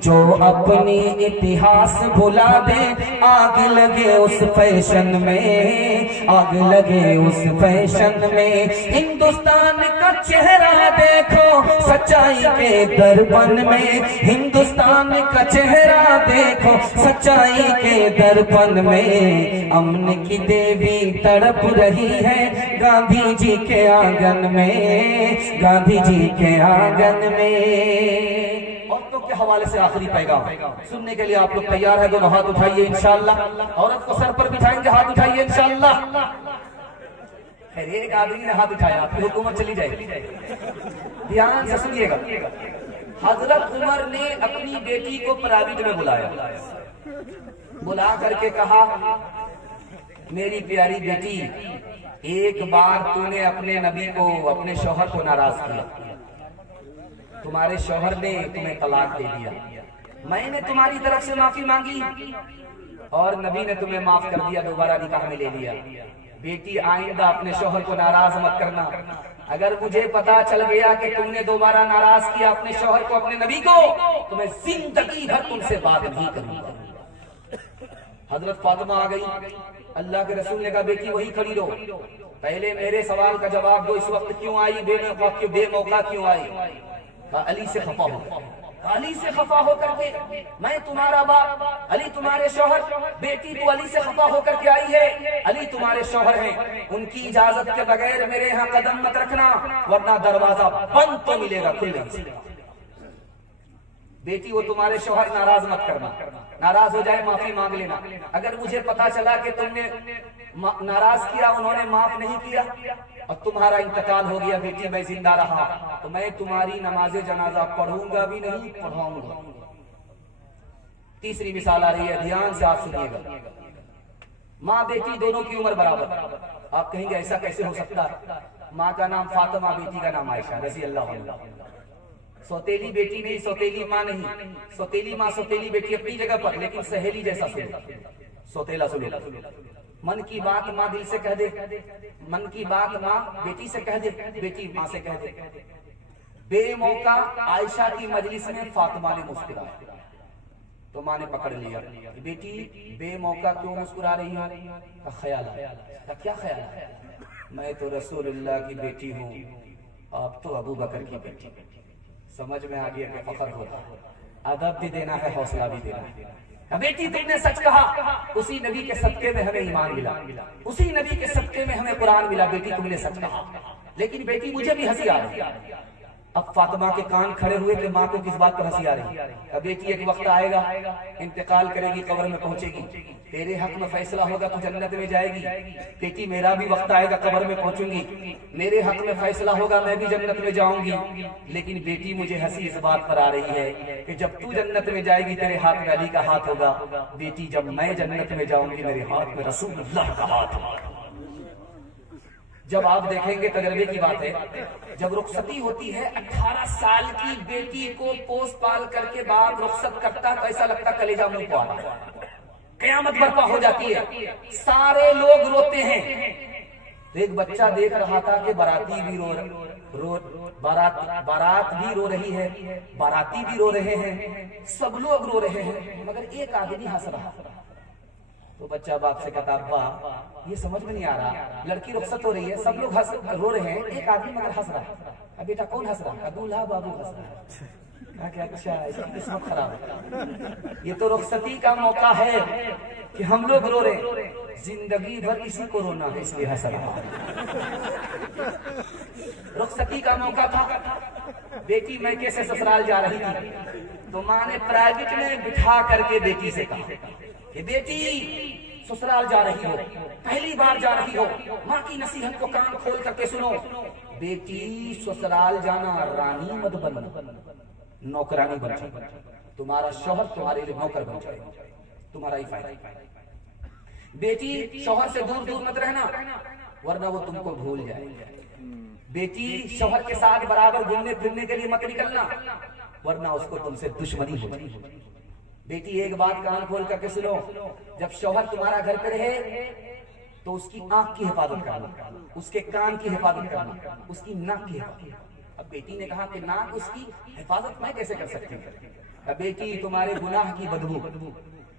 جو اپنی اتہاس بھلا دے. آگ لگے اس فیشن میں, آگ لگے اس فیشن میں. ہندوستان کا چہرہ دیکھو سچائی کے درپن میں, ہندوستان کا چہرہ دیکھو سچائی کے درپن میں. امن کی دیوی تڑپ رہی ہے گاندھی جی کے آنگن میں, گاندھی جی کے آنگن میں. عورتوں کے حوالے سے آخری پیغام سننے کے لیے آپ لوگ تیار ہیں؟ دونوں ہاتھ اٹھائیے انشاءاللہ. عورت کو سر پر بٹھائیں گے, ہاتھ اٹھائیے انشاءاللہ. خیر ایک آدمی نے ہاتھ اٹھایا, آپ کی حکومت چلی جائے گی. دھیان سے سنیے گا. حضرت عمر نے اپنی بیٹی کو پرائیویٹ میں بلایا, بلا کر کے کہا میری پیاری بیٹی, ایک بار تو نے اپنے نبی کو, اپنے شوہر کو ناراض کیا, تمہارے شوہر نے تمہیں طلاق دے دیا, میں نے تمہاری طرف سے معافی مانگی اور نبی نے تمہیں معاف کر دیا, دوبارہ نکاح میں لے لیا. بیٹی آئندہ اپنے شوہر کو ناراض مت کرنا. اگر مجھے پتا چل گیا کہ تم نے دوبارہ ناراض کیا اپنے شوہر کو, اپنے نبی کو, تو میں زندگی بھر تم سے بات نہیں کروں گا. حضرت فاطمہ آ گئی. اللہ کے رسول نے کہا بیٹی وہی کھڑی رہو, پہلے میرے سوال کا جواب دو, اس وقت کیوں آئی, بے موقع کیوں آئی؟ کہا علی سے خفا ہو, علی سے خفا ہو کر کے. میں تمہارا باپ, علی تمہارے شوہر, بیٹی تو علی سے خفا ہو کر کے آئی ہے, علی تمہارے شوہر ہیں, ان کی اجازت کے بغیر میرے ہاں قدم مت رکھنا ورنہ دروازہ بند تو ملے گا, کھل نہیں سکتا. بیٹی وہ تمہارے شوہر, ناراض مت کرنا, ناراض ہو جائے معافی مانگ لینا. اگر مجھے پتا چلا کہ تم نے ناراض کیا، انہوں نے معاف نہیں کیا، اور تمہارا انتقال ہو گیا، بیٹی میں زندہ رہا تو میں تمہاری نماز جنازہ پڑھوں گا بھی نہیں، پڑھاؤں گا۔ تیسری مثال آ رہی ہے، دھیان سے آپ سنیے گا۔ ماں بیٹی دونوں کی عمر برابر۔ آپ کہیں گے ایسا کیسے ہو سکتا ہے؟ ماں کا نام فاطمہ، بیٹی کا نام عائشہ رضی اللہ عنہ۔ سوتیلی بیٹی نہیں، سوتیلی ماں نہیں، سوتیلی ماں سوتیلی بیٹی اپنی جگہ پر، لیکن سہیلی جیسا سلوک، سوتیلا سلوک۔ من کی بات ماں دل سے کہہ دے، من کی بات ماں بیٹی سے کہہ دے، بیٹی ماں سے کہہ دے۔ بے موقع عائشہ کی مجلس میں فاطمہ نے مسکرایا تو ماں نے پکڑ لیا، بیٹی بے موقع کیوں مسکرا رہی ہو؟ کا خیال آیا، کیا خیال ہے؟ میں تو رسول اللہ کی بیٹی ہوں، آپ تو ابو بکر کی بیٹی۔ سمجھ میں آ گیا کہ فخر ہوتا ہے، ادب بھی دینا ہے، حوصلہ بھی دینا ہے۔ بیٹی تم نے سچ کہا، اسی نبی کے صدقے میں ہمیں ایمان ملا، اسی نبی کے صدقے میں ہمیں قرآن ملا، بیٹی تم نے سچ کہا۔ لیکن بیٹی مجھے بھی ہنسی آ رہی ہے۔ اب فاطمہ کے کان کھڑے ہوئے کہ ماں کو کس بات پر ہنسی آ رہی ہے؟ بیٹی ایک وقت آئے گا، انتقال کرے گی، قبر میں پہنچے گی، تیرے حق میں فیصلہ ہوگا تو جنت میں جائے گی۔ بیٹی میرا بھی وقت آئے گا، قبر میں پہنچوں گی، میرے حق میں فیصلہ ہوگا، میں بھی جنت میں جاؤں گی۔ لیکن بیٹی مجھے ہنسی اس بات پر آ رہی ہے کہ جب تو جنت میں جائے گی تیرے ہاتھ میں علی کا ہاتھ ہوگا، بیٹی جب میں جنت میں جاؤں گی میرے ہاتھ میں رسول اللہ کا ہاتھ ہوگا۔ جب آپ دیکھیں گے، تجربے کی بات ہے، جب رخصتی ہوتی ہے 18 سال کی بیٹی کو پوس پال کر کے باپ رخصت کرتا تو ایسا لگتا کلیجہ منہ کو آ رہا ہے، قیامت برپا ہو جاتی ہے، سارے لوگ روتے ہیں۔ تو ایک بچہ دیکھ رہا تھا کہ باراتی بھی بارات بھی رو رہی ہے، باراتی بھی رو رہے ہیں، سب لوگ رو رہے ہیں، مگر ایک آدمی ہنس رہا۔ تو بچہ باپ سے کہتا، ابا یہ سمجھ میں نہیں آ رہا، لڑکی رخصت ہو رہی ہے، سب لوگ رو رہے ہیں، ایک آدمی مگر ہنس رہا ہے۔ بیٹا کون ہنس رہا ہے؟ دولہا بابو ہنس رہا ہے۔ کہا کہ اچھا اس کی قسمت خراب ہے، یہ تو رخصتی کا موقع ہے کہ ہم لوگ رو رہے ہیں، زندگی بھر اسی کو رونا ہے، اس لیے ہنس رہا ہے۔ رخصتی کا موقع تھا، بیٹی میکے سے سسرال جا رہی تھی، تو ماں نے پرائیویٹ میں بٹھا کر کے بیٹی سے کہا کہ بیٹی سسرال جا رہی ہو، پہلی بار جا رہی ہو، ماں کی نصیحت کو کان کھول کر کے سنو، بیٹی سسرال جانا رانی مت بن، نوکرانی بن جائے، تمہارا شوہر تمہارے لیے نوکر بن جائے، تمہارا ہی فائدہ۔ بیٹی شوہر سے دور دور مت رہنا ورنہ وہ تم کو بھول جائے، بیٹی شوہر کے ساتھ برابر گھومنے پھرنے کے لیے مت نکلنا ورنہ اس کو تم سے دشمنی ہو جائے۔ بیٹی ایک بات کان کھول کر کے سنو، جب شوہر تمہارا گھر پہ رہے تو اس کی آنکھ کی حفاظت کرنا، اس کے کان کی حفاظت کرنا، اس کی ناک کی حفاظت۔ اب بیٹی نے کہا کہ ناک اس کی حفاظت میں کیسے کر سکتی ہوں؟ اب بیٹی تمہارے گناہ کی بدبو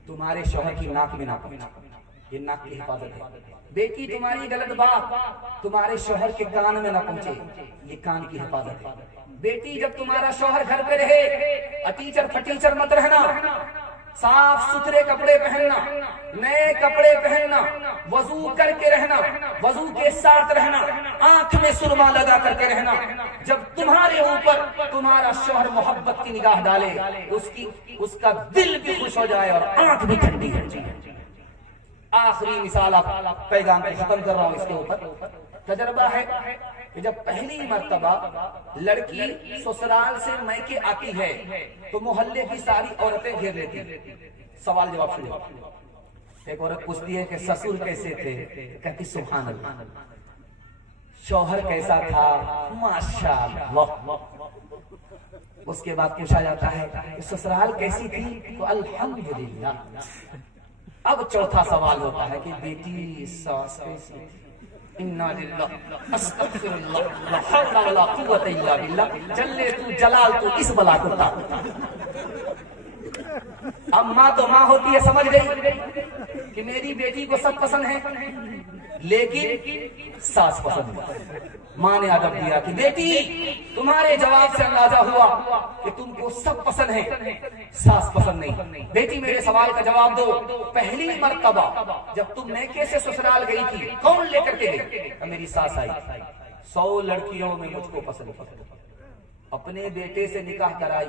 تمہارے شوہر کی ناک میں نہ پہنچے، یہ ناک کی حفاظت ہے۔ بیٹی تمہاری غلط بات تمہارے شوہر کے کان میں نہ پہنچے، یہ کان کی حفاظت ہے۔ بیٹی جب تمہارا شوہر گھر پہ رہے اٹیچر پھٹیچر مت رہنا، صاف ستھرے کپڑے پہننا، نئے کپڑے پہننا، وضو کر کے رہنا، وضو کے ساتھ رہنا، آنکھ میں سرما لگا کر کے رہنا۔ جب تمہارے اوپر تمہارا شوہر محبت کی نگاہ ڈالے اس کا دل بھی خوش ہو جائے اور آنکھ بھی ٹھنڈی ہو جائے۔ آخری مثال آپ پیغام کو ختم کر رہا ہوں، اس کے اوپر تجربہ ہے کہ جب پہلی مرتبہ لڑکی سسرال سے میکے آتی ہے تو محلے کی ساری عورتیں گھیر لیتی ہیں۔ سوال جواب سنو، ایک عورت پوچھتی ہے کہ سسر کیسے تھے؟ کہتی سبحان اللہ۔ شوہر کیسا تھا؟ ماشاءاللہ۔ اس کے بعد پوچھا جاتا ہے کہ سسرال کیسی تھی؟ تو الحمدللہ۔ اب چوتھا سوال ہوتا ہے کہ بیٹی ساس کیسی تھی؟ انا للہ استغفر اللہ لا حول ولا قوت الا باللہ۔ جلے تو جلال تو اس بلا کو تا۔ اب ماں تو ماں ہوتی ہے، سمجھ گئی کہ میری بیٹی کو سب پسند ہے لیکن ساس پسند ہے۔ ماں نے ادب دیا کہ بیٹی تمہارے جواب سے اندازہ ہوا کہ تم کو سب پسند ہے، ساس پسند نہیں۔ بیٹی میرے سوال کا جواب دو، پہلی مرتبہ جب تم میکے سے سسرال گئی تھی کون لے کر کے گئی؟ میری ساس آئی۔ 100 لڑکیوں میں مجھ کو پسند، اپنے بیٹے سے نکاح کرائی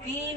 3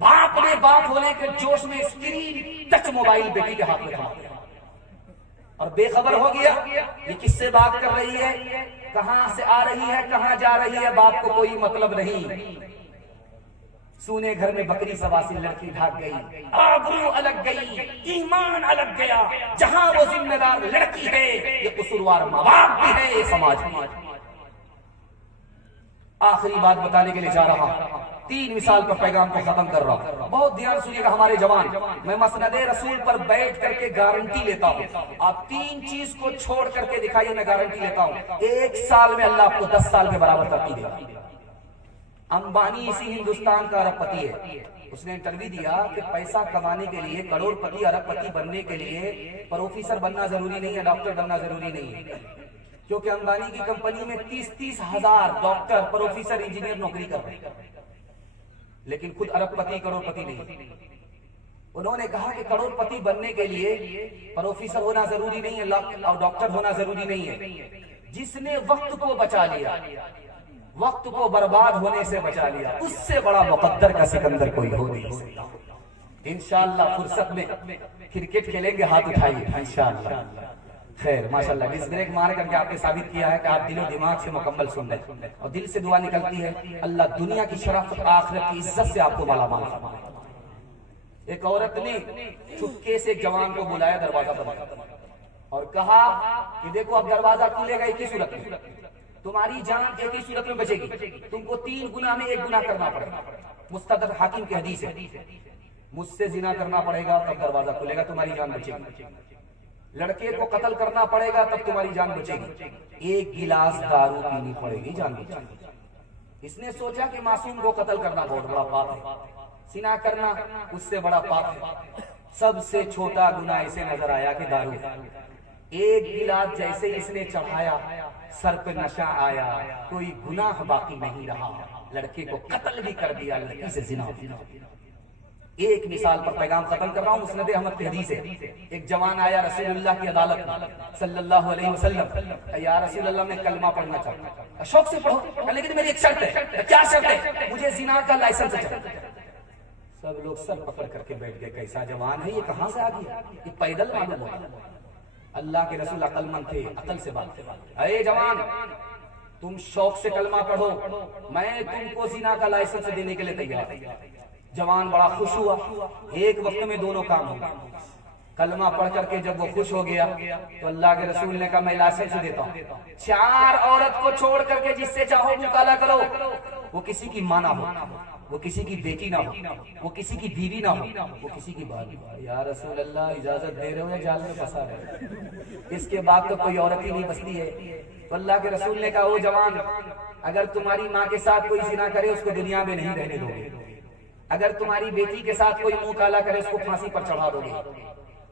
باپ نے باپ ہونے کے جوش میں اسکرین ٹچ موبائل بیٹی کے ہاتھ میں تھما دیا اور بے خبر ہو گیا یہ کس سے بات کر رہی ہے، کہاں سے آ رہی ہے، کہاں جا رہی ہے، باپ کو کوئی مطلب نہیں۔ سونے گھر میں بکری سواسی لڑکی بھاگ گئی، آبرو الگ گئی، ایمان الگ گیا۔ جہاں وہ ذمہ دار لڑکی ہے یہ قصوروار ماں باپ بھی ہے، یہ سماج بھی۔ آخری بات بتانے کے لیے جا رہا ہوں، 3 مثال پر پیغام کو ختم کر رہا ہوں، بہت دھیان سنیے گا ہمارے جوان۔ میں مسند رسول پر بیٹھ کر کے گارنٹی لیتا ہوں، آپ 3 چیز کو چھوڑ کر کے دکھائیے، میں گارنٹی لیتا ہوں 1 سال میں اللہ آپ کو 10 سال کے برابر ترقی دے گا۔ امبانی اسی ہندوستان کا ارب پتی ہے، اس نے انٹرویو دیا کہ پیسہ کمانے کے لیے، کروڑ پتی ارب پتی بننے کے لیے پروفیسر بننا ضروری نہیں ہے، ڈاکٹر بننا ضروری نہیں ہے، کیونکہ امبانی کی کمپنی میں 30 ہزار ڈاکٹر، پروفیسر، انجینئر نوکری کر رہے ہیں، لیکن خود ارب پتی کروڑ پتی نہیں۔ انہوں نے کہا کہ کروڑ پتی بننے کے لیے پروفیسر ہونا ضروری نہیں ہے اور ڈاکٹر ہونا ضروری نہیں ہے، جس نے وقت کو بچا لیا، وقت کو برباد ہونے سے بچا لیا، اس سے بڑا مقدر کا سکندر کوئی ہو نہیں سکتا۔ انشاءاللہ فرصت میں کرکٹ کھیلیں گے، ہاتھ اٹھائیے انشاءاللہ۔ خیر ماشاءاللہ، ڈس بریک مار کر کے آپ نے ثابت کیا ہے کہ آپ دل و دماغ سے مکمل سن رہے ہیں اور دل سے دعا نکلتی ہے اللہ دنیا کی شرافت، آخرت کی عزت سے آپ کو مالا مال فرمائے۔ ایک عورت نے چپکے سے ایک جوان کو بلایا دروازہ پر اور کہا کہ دیکھو اب دروازہ کھلے گا ایک ہی صورت میں، تمہاری جان ایک ہی صورت میں بچے گی، تم کو 3 گناہ میں 1 گناہ کرنا پڑے گا۔ مستدرک حاکم کی حدیث ہے، مجھ سے زنا کرنا پڑے گا تب دروازہ کھلے گا، تمہاری جان بچے گی۔ لڑکے کو قتل کرنا پڑے گا تب تمہاری جان بچے گی، 1 گلاس دارو پینی پڑے گی، جان بچے گی۔ اس نے سوچا کہ معصوم کو قتل کرنا بہت بڑا پاپ ہے، زنا کرنا اس سے بڑا پاپ ہے، سب سے چھوٹا گناہ اسے نظر آیا کہ دارو۔ 1 گلاس جیسے اس نے چڑھایا سر پہ نشہ آیا، کوئی گناہ باقی نہیں رہا، لڑکے کو قتل بھی کر دیا، لڑکی سے زنا۔ ایک مثال پر پیغام ختم کر رہا ہوں، مسند احمد کی حدیث ہے۔ ایک جوان آیا رسول اللہ کی عدالت میں صلی اللہ علیہ وسلم، یا رسول اللہ میں کلمہ پڑھنا چاہتا ہوں، شوق سے پڑھو، لیکن میری ایک شرط ہے۔ کیا شرط ہے؟ مجھے زنا کا لائسنس چاہیے۔ سب لوگ سر پکڑ کر کے بیٹھ گئے، کیسا جوان ہے یہ، کہاں سے آ گیا، یہ پیدل معلوم ہوا۔ اللہ کے رسول عقل مند تھے، عقل سے بات تھے۔ اے جوان، تم شوق سے کلمہ پڑھو، میں تم کو زنا کا لائسنس دینے کے لیے تیار ہوں۔ جوان بڑا خوش ہوا، ایک وقت میں دونوں کام ہو۔ کلمہ پڑھ کر کے جب وہ خوش ہو گیا تو اللہ کے رسول نے کہا میں لائسنس دیتا ہوں، 4 عورت کو چھوڑ کر کے جس سے چاہو مکالہ کرو، وہ کسی کی ماں نہ ہو، وہ کسی کی بیٹی نہ ہو، وہ کسی کی بیوی نہ ہو، وہ کسی کی بھابی۔ یا رسول اللہ اجازت دے رہے ہو یا جال میں پھنسا رہے ہو؟ اس کے بعد تو کوئی عورت ہی نہیں بچتی ہے۔ تو اللہ کے رسول نے کہا او جوان، اگر تمہاری ماں کے ساتھ کوئی زنا کرے اس کو دنیا میں نہیں رہنے دو گے، اگر تمہاری بیٹی کے ساتھ کوئی منہ کالا کرے اس کو پھانسی پر چڑھا دو گے،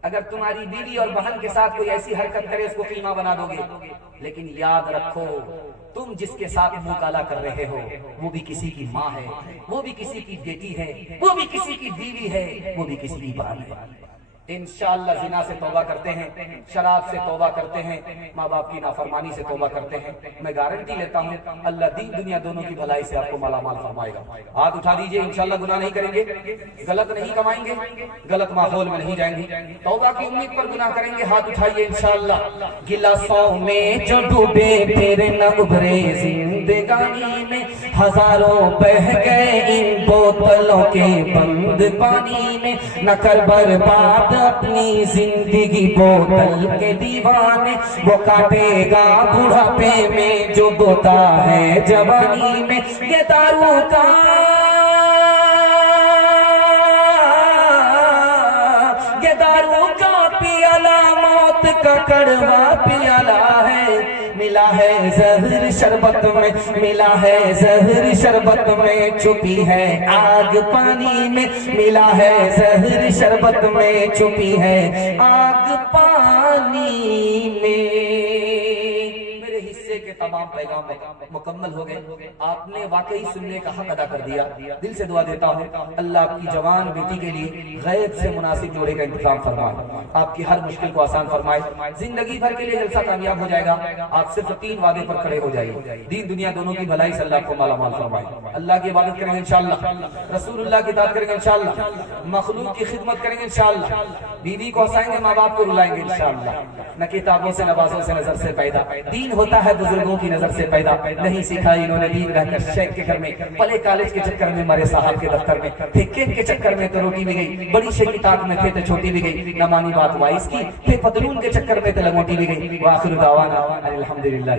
اگر تمہاری بیوی اور بہن کے ساتھ کوئی ایسی حرکت کرے اس کو قیمہ بنا دو گے، لیکن یاد رکھو تم جس کے ساتھ منہ کالا کر رہے ہو وہ بھی کسی کی ماں ہے، وہ بھی کسی کی بیٹی ہے، وہ بھی کسی کی بیوی ہے، وہ بھی کسی کی بہن ہے۔ انشاءاللہ زنا سے توبہ کرتے ہیں، شراب سے توبہ کرتے ہیں، ماں باپ کی نافرمانی سے توبہ کرتے ہیں، میں گارنٹی لیتا ہوں اللہ دین دنیا دونوں کی بھلائی سے آپ کو مالا مال فرمائے گا۔ ہاتھ اٹھا دیجئے، انشاءاللہ گناہ نہیں کریں گے، غلط نہیں کمائیں گے، غلط ماحول میں نہیں جائیں گے، توبہ کی امید پر گناہ کریں گے، ہاتھ اٹھائیے انشاءاللہ۔ گلاسوں میں جو ڈوبے پھر نہ ابھرے زندگانی میں، ہزاروں بہہ گئے ان بوتلوں کے بند پانی میں، نہ کر برباد اپنی زندگی بوتل کے دیوانے، وہ کاٹے گا بڑھاپے میں جو بوتا ہے جوانی میں، یہ دارو کا پیالہ موت کا کڑوا پیالہ ہے، ملا ہے زہر شربت میں، ملا ہے زہر شربت میں، چھپی ہے آگ پانی میں، ملا ہے زہر شربت میں، چھپی ہے آگ پانی میں۔ میرے حصے کے تمام پیغام مکمل ہو گئے. آپ نے واقعی سننے کا حق ادا کر دیا. دل سے دعا دیتا ہوں اللہ آپ کی جوان بیٹی کے لیے غیب سے مناسب جوڑے کا انتظام فرمائے, آپ کی ہر مشکل کو آسان فرمائے. زندگی بھر کے لیے جلسہ کامیاب ہو جائے گا. آپ صرف 3 وعدے پر کھڑے ہو جائیے. دین دنیا دونوں کی بھلائی سے اللہ کو مالا مال فرمائے. اللہ کی عبادت کریں گے انشاءاللہ, رسول اللہ کی اطاعت کریں گے انشاءاللہ, مخلوق کی خدمت کریں گے انشاءاللہ, بیوی کو ہنسائیں گے, ماں باپ کو رلائیں گے انشاءاللہ. نہ کتابوں سے نوازوں سے نظر سے پیدا, دین ہوتا ہے بزرگوں کی نظر سے پیدا. نہیں سکھائی انہوں نے دین رہ کر شیخ کے گھر میں, پلے کالج کے چکر میں مرے صاحب کے دفتر میں, تھے کیک کے چکر میں تو روٹی بھی گئی, بڑی شیخ کی طاق میں تھے تو چھوٹی بھی گئی. نہ مانی بات وائس کی, تھے پتلون کے چکر میں تو لنگوٹی بھی گئی. وآخر دعوانا الحمدللہ.